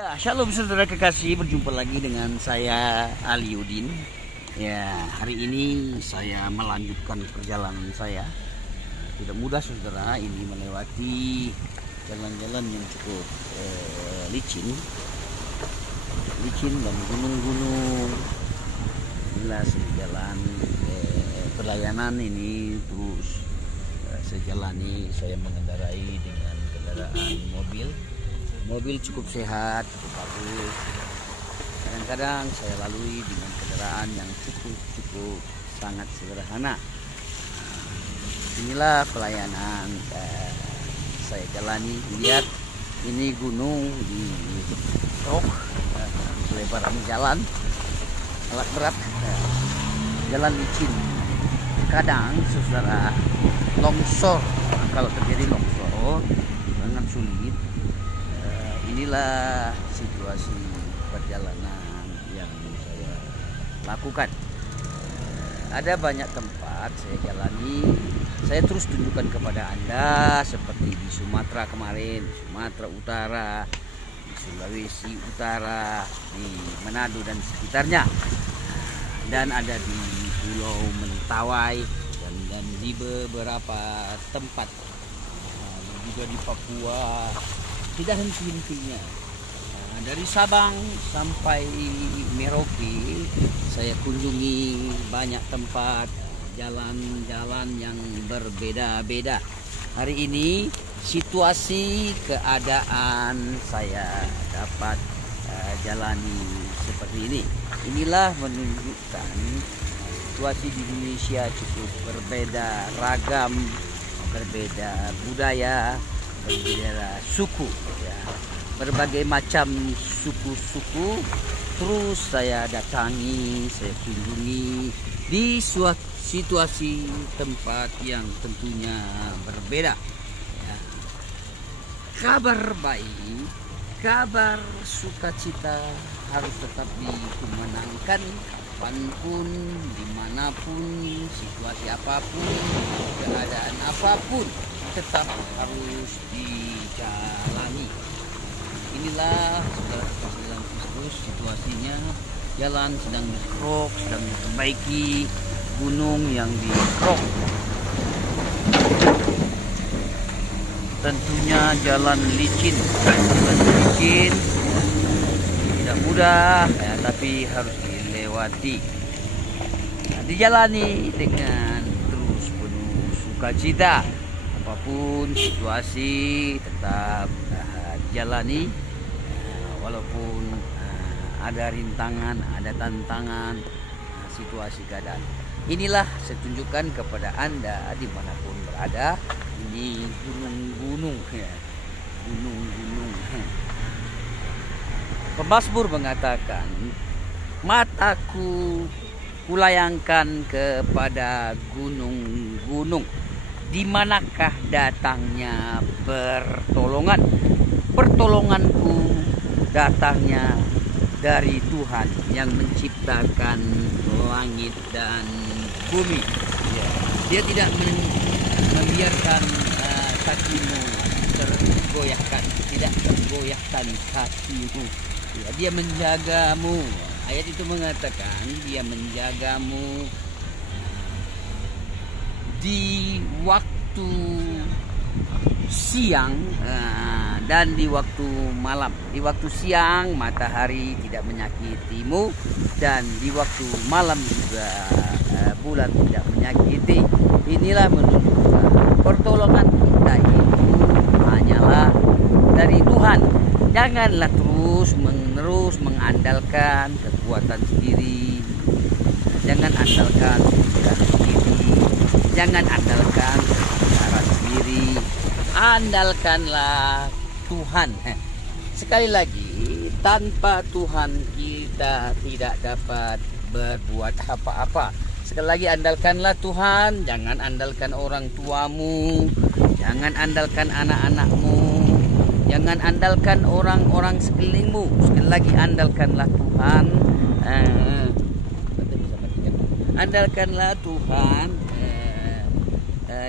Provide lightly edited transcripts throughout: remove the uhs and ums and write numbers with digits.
Ya, shalom saudara kekasih, berjumpa lagi dengan saya Aliudin. Ya, hari ini saya melanjutkan perjalanan saya. Tidak mudah saudara, ini melewati jalan-jalan yang cukup licin dan gunung-gunung. Inilah sejalan perlayanan ini terus saya jalani. Saya mengendarai dengan kendaraan mobil cukup sehat, cukup bagus. Kadang-kadang saya lalui dengan kendaraan yang cukup sangat sederhana. Inilah pelayanan saya jalani. Lihat, ini gunung di rok, lebaran jalan, alat berat, jalan licin. Kadang saudara longsor, kalau terjadi longsor sangat sulit. Inilah situasi perjalanan yang saya lakukan. Ada banyak tempat saya jalani. Saya terus tunjukkan kepada Anda, seperti di Sumatera kemarin, di Sumatera Utara, di Sulawesi Utara, di Manado dan sekitarnya, dan ada di Pulau Mentawai dan di beberapa tempat, juga di Papua. Tidak henti-hentinya. Dari Sabang sampai Merauke saya kunjungi banyak tempat, jalan-jalan yang berbeda-beda. Hari ini situasi keadaan saya dapat jalani seperti ini. Inilah menunjukkan situasi di Indonesia cukup berbeda, ragam, berbeda budaya, berbeda suku, ya. Berbagai macam suku-suku terus saya datangi, saya kunjungi di suatu situasi tempat yang tentunya berbeda, ya. Kabar baik, kabar sukacita harus tetap dikumandangkan kapanpun, dimanapun, situasi apapun, keadaan apapun, tetap harus dijalani. Inilah saudara kasih dalam Kristus, situasinya. Jalan sedang dikerok, sedang diperbaiki, gunung yang dikerok. Tentunya jalan licin, tidak mudah, ya, tapi harus dilewati. Nah, dijalani dengan terus penuh sukacita. Apapun situasi tetap jalani, walaupun ada rintangan, ada tantangan, situasi keadaan. Inilah saya tunjukkan kepada Anda dimanapun berada. Ini gunung-gunung, ya. Gunung-gunung. Pemazmur mengatakan, mataku kulayangkan kepada gunung-gunung. Di manakah datangnya pertolongan? Pertolonganku datangnya dari Tuhan yang menciptakan langit dan bumi. Ya. Dia tidak membiarkan kakimu tergoyahkan, tidak tergoyahkan kakimu. Ya, dia menjagamu. Ayat itu mengatakan dia menjagamu di waktu siang dan di waktu malam. Di waktu siang matahari tidak menyakitimu, dan di waktu malam juga bulan tidak menyakiti. Inilah menunjukkan pertolongan kita itu hanyalah dari Tuhan. Janganlah terus mengandalkan kekuatan sendiri. Jangan andalkan pikiran sendiri. Jangan andalkan cara sendiri. Andalkanlah Tuhan. Sekali lagi, tanpa Tuhan kita tidak dapat berbuat apa-apa. Sekali lagi, andalkanlah Tuhan. Jangan andalkan orang tuamu. Jangan andalkan anak-anakmu. Jangan andalkan orang-orang sekelilingmu. Sekali lagi, andalkanlah Tuhan. Andalkanlah Tuhan.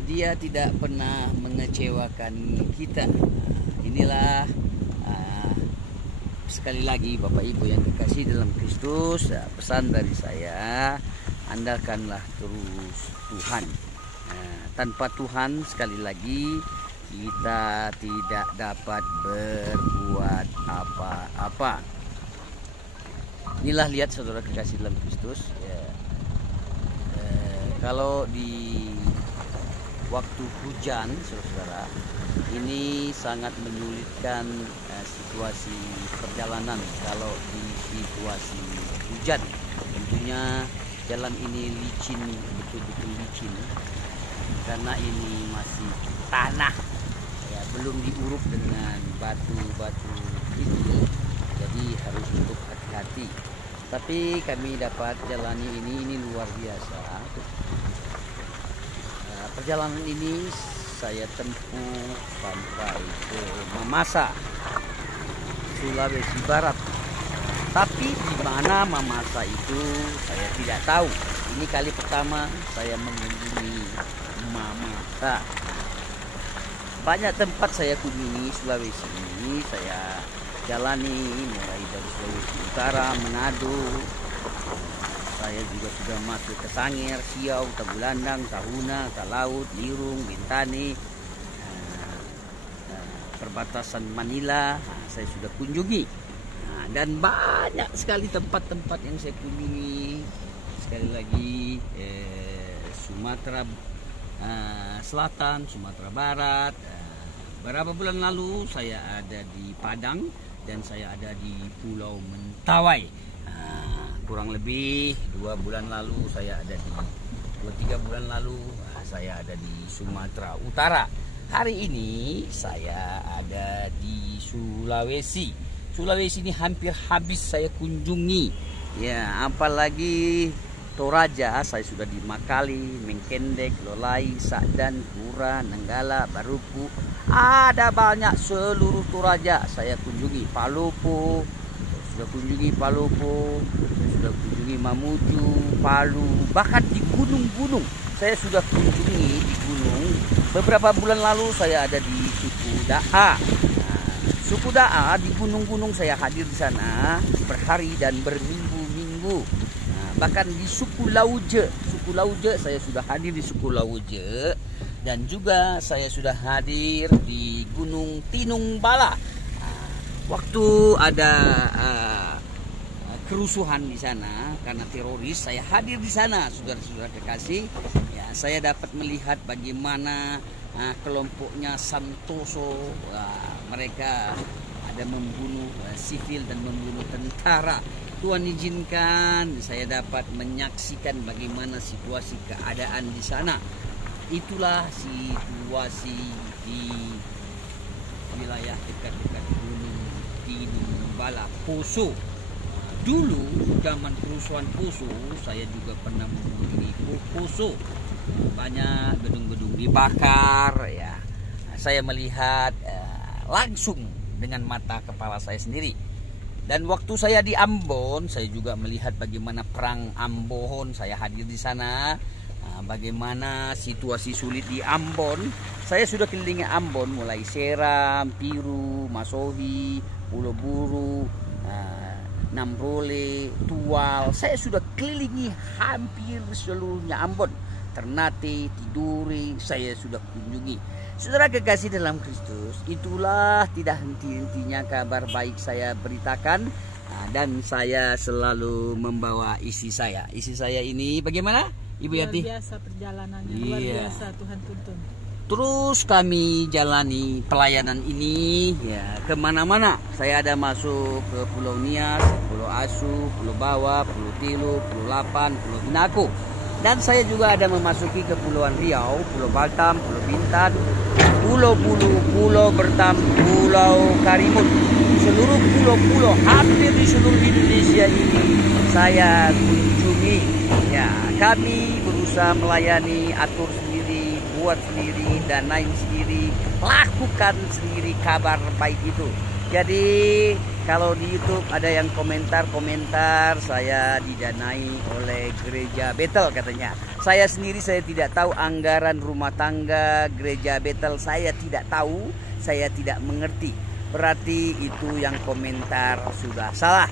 Dia tidak pernah mengecewakan kita. Inilah sekali lagi Bapak Ibu yang dikasih dalam Kristus, ya, pesan dari saya, andalkanlah terus Tuhan. Nah, tanpa Tuhan sekali lagi kita tidak dapat berbuat apa-apa. Inilah lihat saudara kekasih dalam Kristus, ya. Kalau di waktu hujan, saudara, ini sangat menyulitkan situasi perjalanan. Kalau di situasi hujan, tentunya jalan ini licin, betul-betul licin, karena ini masih tanah, ya, belum diuruk dengan batu-batu itu, jadi harus untuk hati-hati. Tapi kami dapat jalani ini luar biasa. Perjalanan ini saya tempuh sampai ke Mamasa, Sulawesi Barat. Tapi di mana Mamasa itu saya tidak tahu. Ini kali pertama saya mengunjungi Mamasa. Banyak tempat saya kunjungi Sulawesi ini, saya jalani mulai dari Sulawesi Utara, Manado. Saya juga sudah masuk ke Sangir, Siau, Tagulandang, Tahuna, Talaut, Lirung, Bintani, perbatasan Manila, saya sudah kunjungi. Dan banyak sekali tempat-tempat yang saya kunjungi. Sekali lagi Sumatera Selatan, Sumatera Barat. Beberapa bulan lalu saya ada di Padang dan saya ada di Pulau Mentawai. Kurang lebih 2 bulan lalu saya ada di 2-3 bulan lalu saya ada di Sumatera Utara. Hari ini saya ada di Sulawesi. Sulawesi ini hampir habis saya kunjungi. Ya, apalagi Toraja saya sudah di Makali, Mengkendek, Lolai, Sakdan, Kura, Nenggala, Barupu. Ada banyak seluruh Toraja saya kunjungi. Palopo, sudah kunjungi Palopo, sudah kunjungi Mamuju, Palu, bahkan di gunung-gunung saya sudah kunjungi di gunung. Beberapa bulan lalu saya ada di suku Daa. Suku Daa di gunung-gunung saya hadir di sana berhari dan berminggu-minggu. Bahkan di suku Lauje saya sudah hadir di suku Lauje, dan juga saya sudah hadir di Gunung Tinung Bala. Waktu ada kerusuhan di sana karena teroris, saya hadir di sana, saudara-saudara kekasih. Ya, saya dapat melihat bagaimana kelompoknya Santoso, mereka ada membunuh sipil dan membunuh tentara. Tuhan izinkan saya dapat menyaksikan bagaimana situasi keadaan di sana. Itulah situasi di wilayah dekat-dekat Gunung Tinung Bala, Poso. Dulu zaman kerusuhan Poso saya juga pernah mengunjungi Poso. Banyak gedung-gedung dibakar, ya. Saya melihat langsung dengan mata kepala saya sendiri. Dan waktu saya di Ambon, saya juga melihat bagaimana perang Ambon. Saya hadir di sana. Bagaimana situasi sulit di Ambon. Saya sudah kelilingi Ambon mulai Seram, Piru, Masohi, Pulau Buru, Namrole, Tual. Saya sudah kelilingi hampir seluruhnya Ambon. Ternate, Tidore, saya sudah kunjungi. Saudara kekasih dalam Kristus, itulah tidak henti-hentinya kabar baik saya beritakan. Dan saya selalu membawa isi saya. Isi saya ini bagaimana, Ibu Yati? Luar biasa perjalanannya, luar biasa Tuhan tuntun. Terus kami jalani pelayanan ini, ya, kemana-mana. Saya ada masuk ke Pulau Nias, Pulau Asu, Pulau Bawah, Pulau Tilu, Pulau Lapan, Pulau Binako. Dan saya juga ada memasuki Kepulauan Riau, Pulau Batam, Pulau Bintan, Pulau Bulu, Pulau Bertam, Pulau Karimun. Seluruh pulau-pulau hampir di seluruh Indonesia ini saya kunjungi. Ya, kami berusaha melayani, atur sendiri, buat sendiri, dan lain sendiri, lakukan sendiri kabar baik itu. Jadi kalau di YouTube ada yang komentar saya didanai oleh Gereja Betel katanya. Saya sendiri saya tidak tahu anggaran rumah tangga Gereja Betel, saya tidak tahu, saya tidak mengerti. berarti itu yang komentar sudah salah.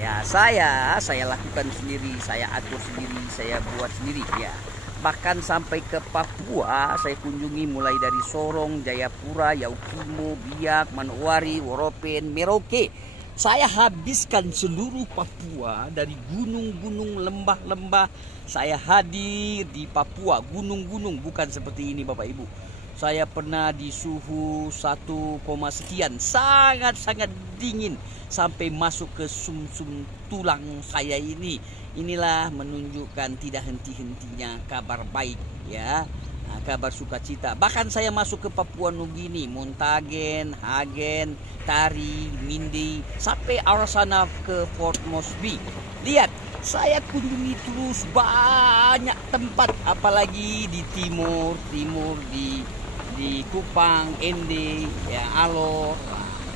Ya, saya lakukan sendiri, saya atur sendiri, saya buat sendiri ya. Bahkan sampai ke Papua saya kunjungi, mulai dari Sorong, Jayapura, Yaukimo, Biak, Manowari, Woropen, Merauke. Saya habiskan seluruh Papua, dari gunung-gunung, lembah-lembah. Saya hadir di Papua, gunung-gunung, bukan seperti ini Bapak Ibu. Saya pernah di suhu 1, sekian, sangat-sangat dingin, sampai masuk ke sumsum tulang saya ini. Inilah menunjukkan tidak henti-hentinya kabar baik ya, kabar sukacita. Bahkan saya masuk ke Papua Nugini, Montagen, Hagen, Tari, Mindi, sampai arah sana ke Fort Moresby. Lihat, saya kunjungi terus banyak tempat, apalagi di timur di Kupang, Ende, ya, Alor,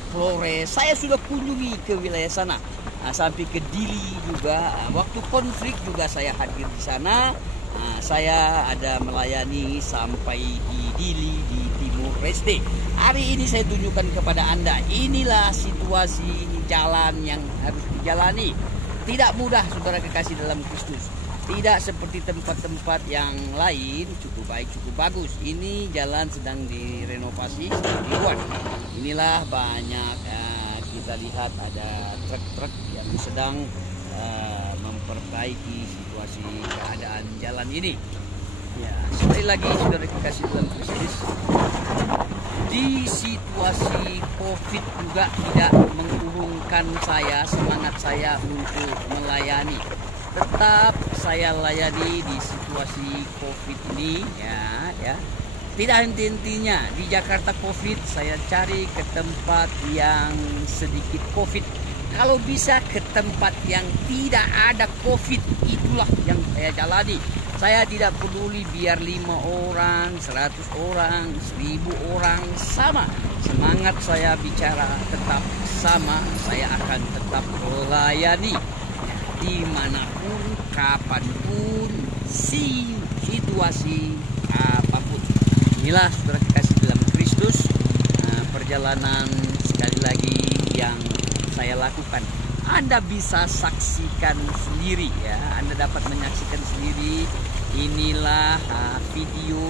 Flores. Saya sudah kunjungi ke wilayah sana, sampai ke Dili juga. Waktu konflik juga saya hadir di sana. Saya ada melayani sampai di Dili, di Timur Leste. Hari ini saya tunjukkan kepada Anda, inilah situasi jalan yang harus dijalani. Tidak mudah, saudara kekasih dalam Kristus. Tidak seperti tempat-tempat yang lain, cukup baik, cukup bagus. Ini jalan sedang direnovasi, sedang dibuat. Inilah banyak kita lihat ada truk-truk yang sedang memperbaiki situasi keadaan jalan ini. Ya, sekali lagi saudara kekasih dalam Kristus, di situasi COVID juga tidak mengurungkan semangat saya untuk melayani. Tetap saya layani di situasi COVID ini ya. Tidak henti-hentinya di Jakarta COVID, saya cari ke tempat yang sedikit COVID. Kalau bisa ke tempat yang tidak ada COVID, itulah yang saya jalani. Saya tidak peduli biar 5 orang, 100 orang, 1000 orang, sama. Semangat saya bicara tetap sama, saya akan tetap melayani. Dimanapun, kapanpun, situasi apapun. Inilah saudara kekasih dalam Kristus, perjalanan sekali lagi yang saya lakukan. Anda bisa saksikan sendiri ya, Anda dapat menyaksikan sendiri. Inilah video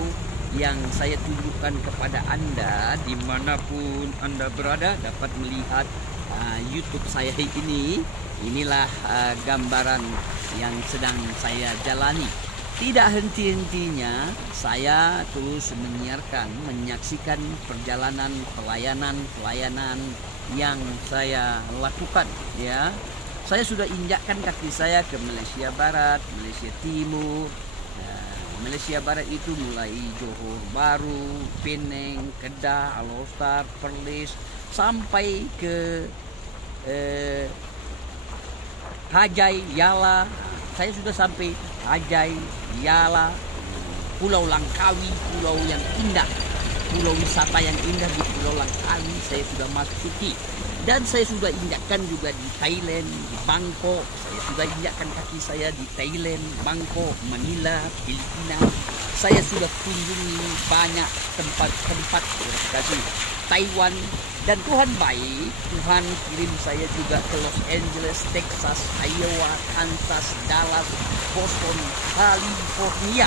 yang saya tunjukkan kepada Anda, dimanapun Anda berada dapat melihat YouTube saya ini. Inilah gambaran yang sedang saya jalani. Tidak henti-hentinya saya terus menyaksikan perjalanan pelayanan yang saya lakukan ya. Saya sudah injakkan kaki saya ke Malaysia Barat, Malaysia Timur. Malaysia Barat itu mulai Johor Bahru, Penang, Kedah, Alor, Perlis, sampai ke Hajai, Yala. Saya sudah sampai Hajai, Yala, Pulau Langkawi, pulau yang indah, pulau wisata yang indah di Pulau Langkawi saya sudah masuki. Dan saya sudah injakkan juga di Thailand, di Bangkok. Saya sudah injakkan kaki saya di Thailand, Bangkok, Manila, Filipina. Saya sudah kunjungi banyak tempat-tempat kasih Taiwan. Dan Tuhan baik, Tuhan kirim saya juga ke Los Angeles, Texas, Iowa, Kansas, Dallas, Boston, California.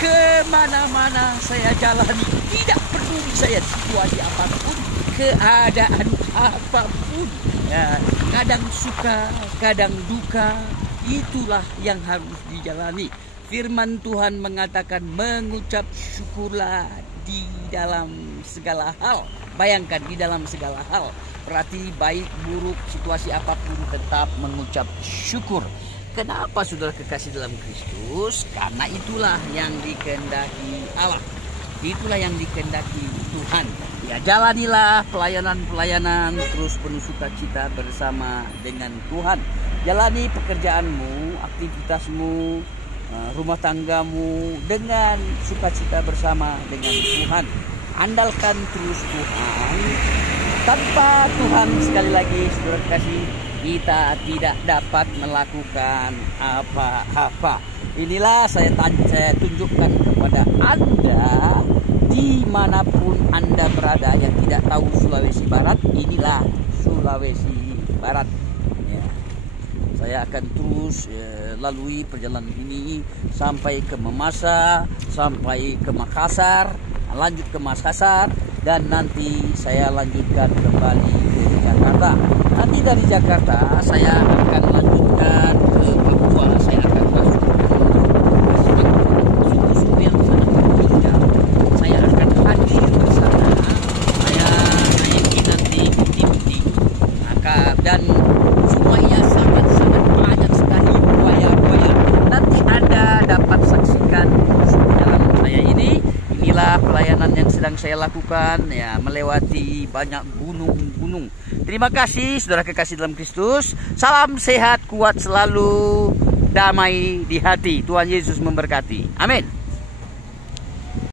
Kemana-mana saya jalani, tidak peduli saya situasi apapun, keadaan apapun ya, kadang suka, kadang duka, itulah yang harus dijalani. Firman Tuhan mengatakan mengucap syukurlah di dalam segala hal. Bayangkan, di dalam segala hal, berarti baik buruk situasi apapun tetap mengucap syukur. Kenapa saudara kekasih dalam Kristus? Karena itulah yang dikehendaki Allah, itulah yang dikehendaki Tuhan. Ya, jalanilah pelayanan-pelayanan terus penuh sukacita bersama dengan Tuhan. Jalani pekerjaanmu, aktivitasmu, rumah tanggamu dengan sukacita bersama dengan Tuhan. Andalkan terus Tuhan. Tanpa Tuhan, sekali lagi saudara kasih, kita tidak dapat melakukan apa-apa. Inilah saya tunjukkan kepada Anda dimanapun Anda berada yang tidak tahu Sulawesi Barat, inilah Sulawesi Barat. Ya. Saya akan terus lalui perjalanan ini sampai ke Mamasa, sampai ke Makassar, lanjut ke Makassar, dan nanti saya lanjutkan kembali ke Jakarta. Nanti dari Jakarta saya akan lanjutkan ke Papua. Saya akan masuk suku-suku yang sangat tertinggal. Saya akan hadir bersama. Saya naiki nanti bukti-bukti. Dan semuanya sangat-sangat banyak sekali buaya-buaya. Nanti Anda dapat saksikan perjalanan saya ini. Inilah pelayanan yang sedang saya lakukan, ya, melewati banyak gunung-gunung. Terima kasih saudara kekasih dalam Kristus. Salam sehat, kuat selalu, damai di hati. Tuhan Yesus memberkati. Amin.